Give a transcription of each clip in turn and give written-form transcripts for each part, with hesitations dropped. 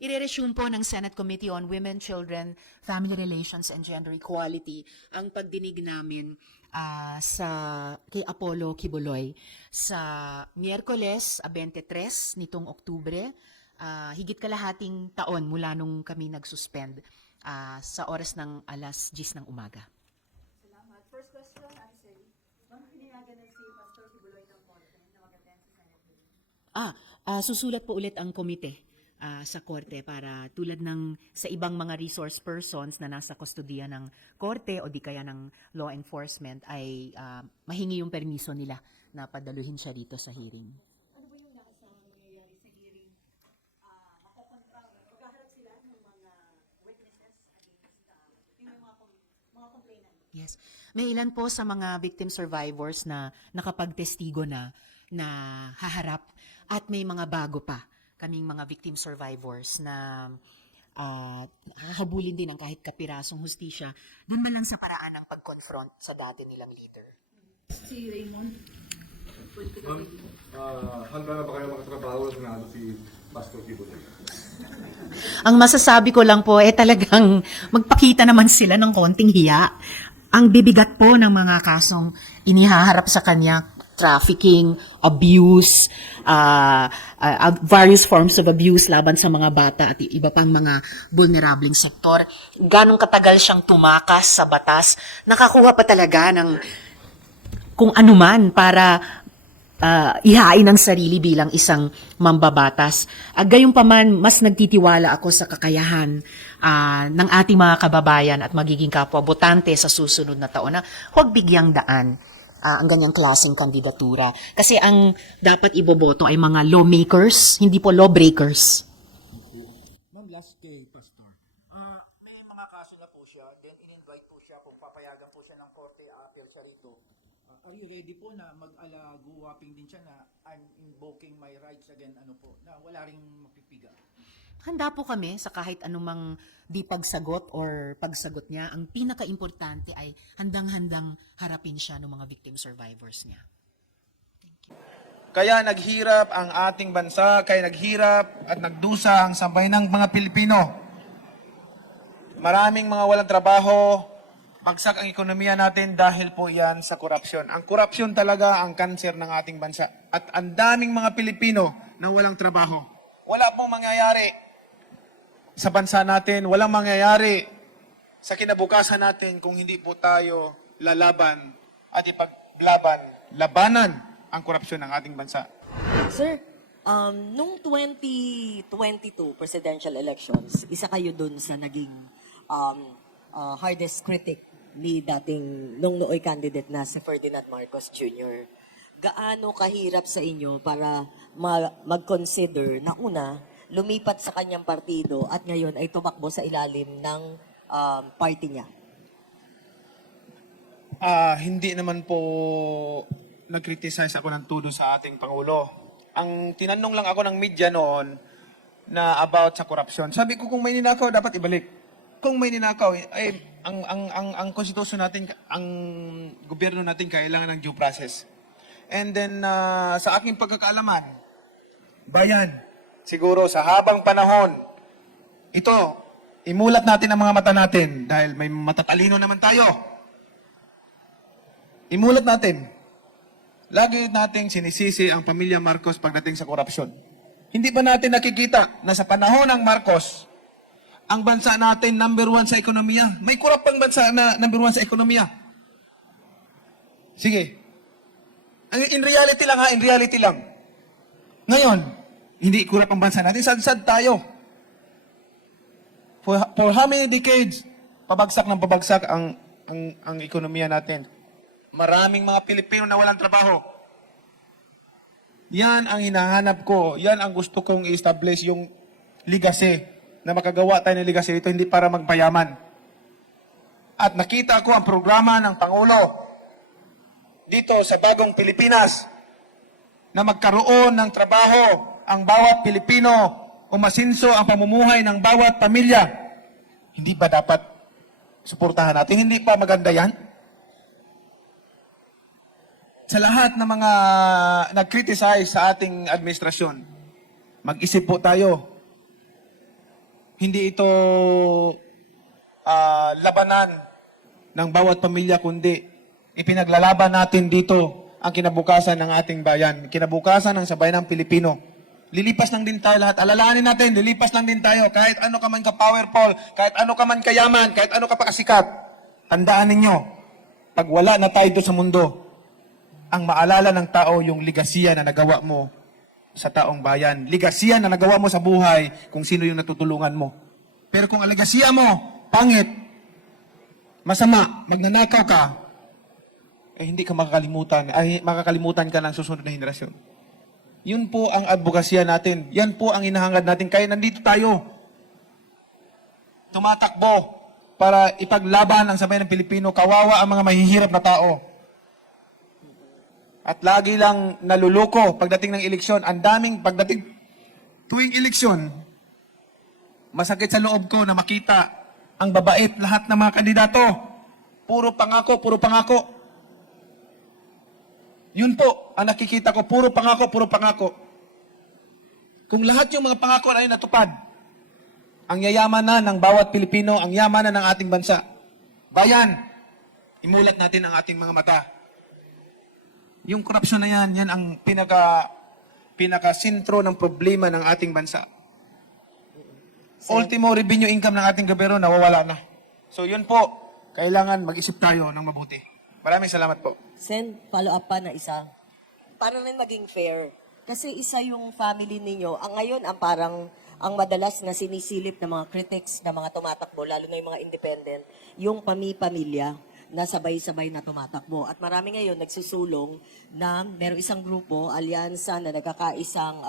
ire-resume po ng Senate Committee on Women, Children, Family Relations, and Gender Equality ang pagdinig namin kay Apollo Kibuloy sa Miyerkules 23 nitong Oktubre, higit kalahating taon mula nung kami nag-suspend sa oras ng alas 10 ng umaga. Salamat. First question, Arisel. Bakit hinayagan na si Pastor Kibuloy ng Korte na mag-attend sa Senate hearing? Susulat po ulit ang komite sa korte para tulad ng sa ibang mga resource persons na nasa kustodiya ng korte o di kaya ng law enforcement ay mahingi yung permiso nila na padaluhin siya dito sa hearing. Ano ba yung nakasama mangyayari sa hearing? Maghaharap sila ng mga witnesses against yung mga complainant. Yes. May ilan po sa mga victim survivors na nakapagtestigo na haharap at may mga bago pa kaming mga victim survivors na hahabulin din ng kahit kapirasong hustisya dun man lang sa paraan ng pag-confront sa dati nilang leader. Si Raymond. Ma'am, handa na ba kayo makatrabaho na si Pastor Kibuloy? Ang masasabi ko lang po, talagang magpakita naman sila ng konting hiya. Ang bibigat po ng mga kasong inihaharap sa kanya, trafficking, abuse, various forms of abuse laban sa mga bata at iba pang mga vulnerableng sektor. Ganong katagal siyang tumakas sa batas, nakakuha pa talaga ng kung anuman para ihain ang sarili bilang isang mambabatas. Gayunpaman, mas nagtitiwala ako sa kakayahan ng ating mga kababayan at magiging kapwa-botante sa susunod na taon na huwag bigyang daan ang ganyang klaseng kandidatura. Kasi ang dapat iboboto ay mga lawmakers, hindi po lawbreakers. Ma'am, last kay Pastor. May mga kaso na po siya, then in-invite po siya kung papayagan po siya ng korte, appeal siya rito. Are you ready po na mag-alaguwaping din siya na I'm invoking my rights again, na wala ring mapipiga? Handa po kami sa kahit anumang di pagsagot or pagsagot niya. Ang pinaka-importante ay handang-handang harapin siya ng mga victim survivors niya. Kaya naghirap ang ating bansa, kaya naghirap at nagdusa ang sambayanang mga Pilipino. Maraming mga walang trabaho, bagsak ang ekonomiya natin dahil po yan sa korupsyon. Ang korupsyon talaga ang kanser ng ating bansa. At ang daming mga Pilipino na walang trabaho. Wala pong mangyayari sa bansa natin, walang mangyayari sa kinabukasan natin kung hindi po tayo lalaban at labanan ang korupsyon ng ating bansa. Sir, nung 2022 presidential elections, isa kayo dun sa naging hardest critic ni nung nooy candidate na si Ferdinand Marcos Jr. Gaano kahirap sa inyo para mag-consider na una, lumipat sa kanyang partido at ngayon ay tumakbo sa ilalim ng party niya? Hindi naman po nag-criticize ako ng todo sa ating Pangulo. Ang tinanong lang ako ng media noon na about sa korupsyon. Sabi ko kung may ninakaw, dapat ibalik. Kung may ninakaw, ang konstitusyon natin, ang gobyerno natin kailangan ng due process. And then, sa aking pagkakaalaman, bayan, siguro sa habang panahon, ito, imulat natin ang mga mata natin dahil may matatalino naman tayo. Imulat natin. Lagi nating sinisisi ang pamilya Marcos pagdating sa korupsyon. Hindi ba natin nakikita na sa panahon ng Marcos, ang bansa natin number 1 sa ekonomiya? May korap pang bansa na number 1 sa ekonomiya. Sige. In reality lang in reality lang. Ngayon, hindi kurap ang bansa natin, sad-sad tayo. For how many decades, pabagsak ng pabagsak ang ekonomiya natin. Maraming mga Pilipino na walang trabaho. Yan ang hinahanap ko. Yan ang gusto kong i-establish yung legacy. Na makagawa tayo ng legacy dito, hindi para magpayaman. At nakita ko ang programa ng Pangulo dito sa bagong Pilipinas na magkaroon ng trabaho ang bawat Pilipino, umasinso ang pamumuhay ng bawat pamilya. Hindi ba dapat suportahan natin? Hindi pa maganda yan? Sa lahat ng mga nag-criticize sa ating administrasyon, mag-isip po tayo. hindi ito labanan ng bawat pamilya, kundi ipinaglalaban natin dito ang kinabukasan ng ating bayan, kinabukasan ng sabayan ng Pilipino. Lilipas lang din tayo lahat. Alalahanin natin, lilipas lang din tayo. Kahit ano ka man ka-powerful, kahit ano ka man kayaman, kahit ano ka pa kasikat. Tandaan ninyo, pag wala na tayo doon sa mundo, ang maalala ng tao yung ligasiya na nagawa mo sa taong bayan. Ligasiya na nagawa mo sa buhay kung sino yung natutulungan mo. Pero kung ang ligasiya mo, pangit, masama, magnanakaw ka, hindi ka makakalimutan ka ng susunod na henerasyon. Yun po ang advokasya natin. Yan po ang hinahangad natin. Kaya nandito tayo. Tumatakbo para ipaglaban ang sabayan ng Pilipino. Kawawa ang mga mahihirap na tao. At lagi lang naluluko pagdating ng eleksyon. Ang daming pagdating tuwing eleksyon, masakit sa loob ko na makita ang babait lahat ng mga kandidato. Puro pangako, puro pangako. Yun po, ang nakikita ko, puro pangako, puro pangako. Kung lahat yung mga pangako ay natupad, ang yayaman na ng bawat Pilipino, ang yaman na ng ating bansa. Bayan, imulat natin ang ating mga mata. Yung korupsyon na yan ang pinaka-sentro ng problema ng ating bansa. Ultimo revenue income ng ating gobyerno, nawawala na. So yun po, kailangan mag-isip tayo ng mabuti. Maraming salamat po. Sen, follow up pa na isa. Para rin maging fair. Kasi isa yung family ninyo. Ang ngayon, ang madalas na sinisilip ng mga critics, ng mga tumatakbo, lalo na yung mga independent, yung pamilya na sabay-sabay na tumatakbo. At marami ngayon nagsusulong na meron isang grupo, alyansa na nagkakaisang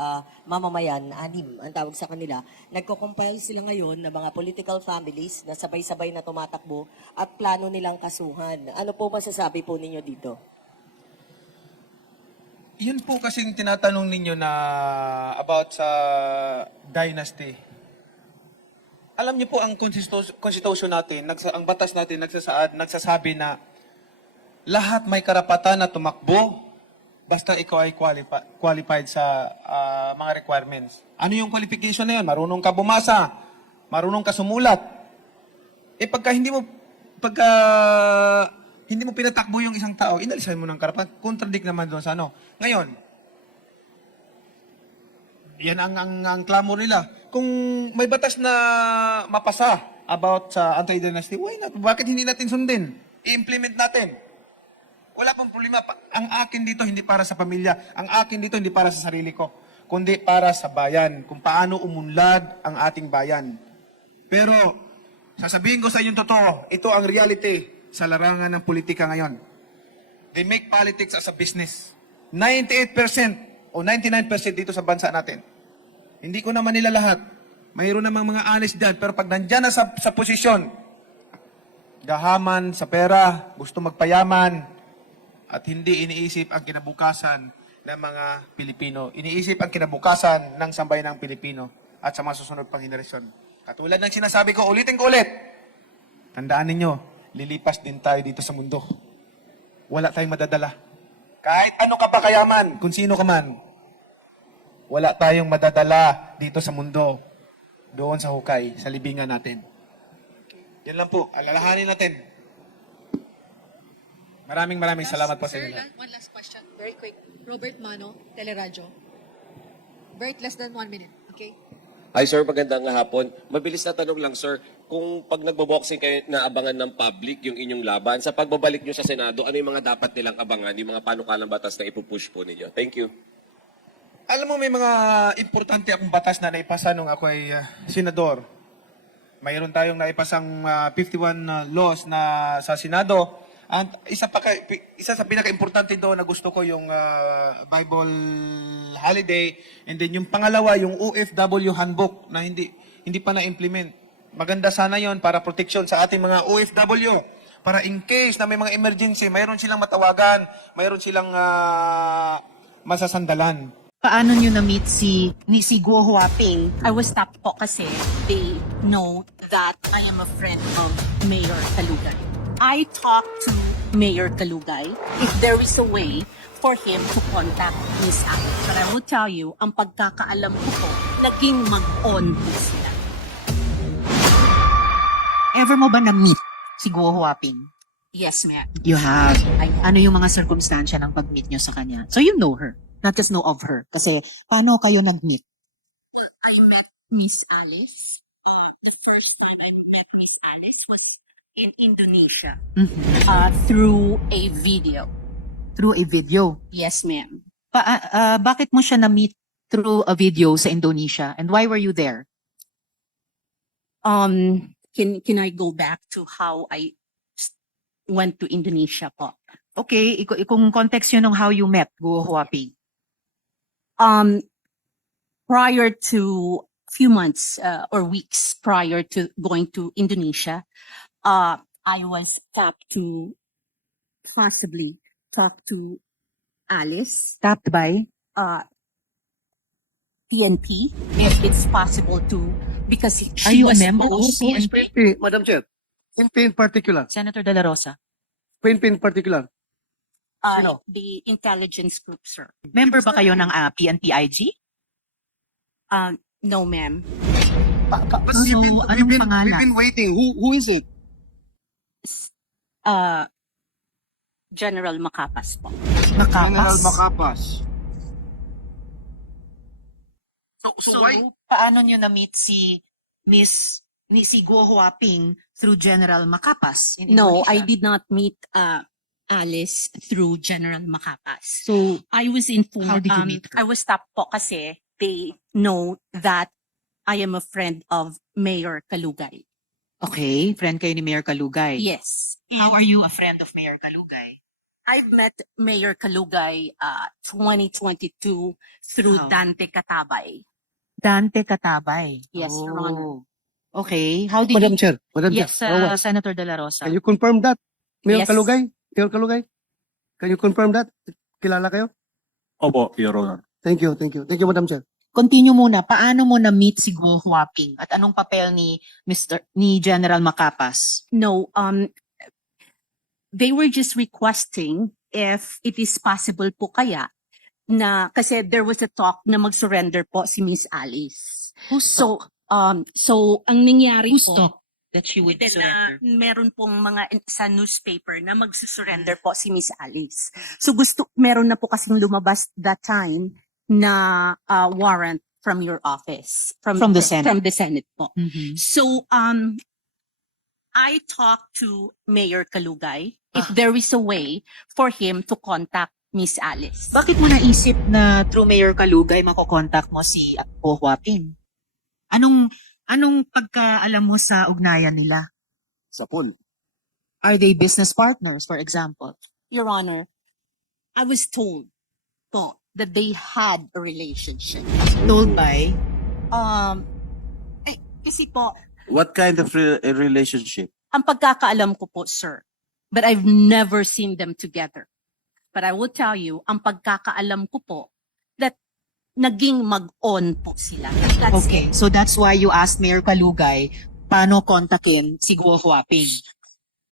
mamamayan, 6 ang tawag sa kanila. Nagko-compile sila ngayon ng mga political families na sabay-sabay na tumatakbo at plano nilang kasuhan. Ano po masasabi po ninyo dito? Yun po kasing tinatanong ninyo na about sa dynasty. Alam niyo po ang constitution natin, ang batas natin nagsasabi na lahat may karapatan na tumakbo basta ikaw ay qualified sa mga requirements. Ano yung qualification na yun? Marunong ka bumasa, marunong ka sumulat. Pagka hindi mo pinatakbo yung isang tao, inalisan mo ng karapatan. Contradict naman doon sa ano. Ngayon, yan ang clamor nila. Kung may batas na mapasa about sa anti-dynasty, why not? Bakit hindi natin sundin? I-implement natin. Wala pong problema. Ang akin dito hindi para sa pamilya. Ang akin dito hindi para sa sarili ko. Kundi para sa bayan. Kung paano umunlad ang ating bayan. Pero, sasabihin ko sa inyong totoo, ito ang reality sa larangan ng politika ngayon. They make politics as a business. 98% o 99% dito sa bansa natin. Hindi ko naman nila lahat. Mayroon namang mga honest dyan. Pero pag nandyan na sa posisyon, gahaman sa pera, gusto magpayaman, at hindi iniisip ang kinabukasan ng mga Pilipino. Iniisip ang kinabukasan ng sambayan ng Pilipino at sa mga susunod pang henerasyon. Katulad ng sinasabi ko, ulitin ko ulit. Tandaan ninyo, lilipas din tayo dito sa mundo. Wala tayong madadala. Kahit ano ka pa kayaman, kung sino ka man, wala tayong madadala dito sa mundo. Doon sa hukay, sa libingan natin. Yan lang po, alalahanin natin. Maraming salamat po sa inyo. Sir, one last question. Very quick. Robert Mano, Teleradyo. Very less than 1 minute. Okay? Hi sir, magandang hapon. Mabilis na tanong lang sir, kung pag nagbo-boxing kayo naabangan ng public yung inyong laban, sa pagbabalik nyo sa Senado, ano yung mga dapat nilang abangan, yung mga panukalang batas na ipupush po ninyo? Thank you. Alam mo, may mga importante akong batas na naipasa nung ako ay senador. Mayroon tayong naipasang 51 laws na sa Senado. At isa sa pinaka-importante doon na gusto ko yung Bible holiday, and then yung pangalawa yung OFW handbook na hindi pa na-implement. Maganda sana yon para protection sa ating mga OFW, para in case na may mga emergency, mayroon silang matawagan, mayroon silang masasandalan. Paano nyo na-meet si Guo Huaping? I was stopped po kasi they know that I am a friend of Mayor Kalugay. I talked to Mayor Kalugay if there is a way for him to contact Ms. Ang. But I will tell you, ang pagkakaalam ko po, naging mag-on po sila. ever mo ba na-meet si Guo Huaping? Yes, ma'am. You have. I have. Ano yung mga circumstansya ng pag-meet nyo sa kanya? So you know her, not just know of her. Kasi paano kayo nag-meet? Miss Alice. The first time I met Miss Alice was in Indonesia through a video. Through a video. Yes, ma'am. Bakit mo siya na-meet through a video sa Indonesia? And why were you there? Can I go back to how I went to Indonesia po? Okay, kung context yun ng how you met Guo Huaping. Prior to few months or weeks prior to going to Indonesia, I was tapped to possibly talk to Alice, Tapped by? PNP, if it's possible to, because she Are you a was member of also PNP? Madam Chair, PNP in particular, Senator De La Rosa. PNP in particular. the intelligence group, sir. Member ba kayo ng PNP-IG? No, ma'am. So, anong pangalan? We've been waiting. Who is it? General Macapas po. General Makapas. Macapas. So why? Paano nyo na-meet si si Guo Huaping through General Macapas in No, Indonesia? I did not meet Alice through General Macapas. So, I was informed. How did you meet her? I was tapped po kasi they know that I am a friend of Mayor Kalugay. okay, friend kayo ni Mayor Kalugay. Yes. How are you a friend of Mayor Kalugay? I've met Mayor Kalugay 2022 through How? Dante Katabay. Dante Katabay. Yes, Your Honor. Okay, how did Madam you... Chair, Yes, Senator De La Rosa. can you confirm that? Mayor Yes. Kalugay? Mayor Kalugay? Can you confirm that? Kilala kayo? Opo, Your Honor. Thank you, thank you. Thank you, Madam Chair. Continue muna. Paano mo na-meet si Guo Huaping? At anong papel ni General Macapas? No, they were just requesting if it is possible po kaya na kasi there was a talk na mag-surrender po si Miss Alice. So ang nangyari po that she would na meron pong mga sa newspaper na magsusurrender po si Miss Alice. So meron na po kasing lumabas that time na warrant from your office. From the Senate. From the Senate po. Mhm. So, I talked to Mayor Kalugay if there is a way for him to contact Miss Alice. Bakit mo naisip na through Mayor Kalugay makokontakt mo si Guo Huaping? Anong pagkaalam mo sa ugnayan nila? Sa pool. Are they business partners, for example? Your Honor, I was told po that they had a relationship. Told by? Kasi po, What kind of relationship? ang pagkakaalam ko po, sir, but I've never seen them together. But I will tell you, ang pagkakaalam ko po, that naging mag-on po sila. That's Okay, it. so that's why you asked Mayor Kalugay paano kontakin si Guo Huaping.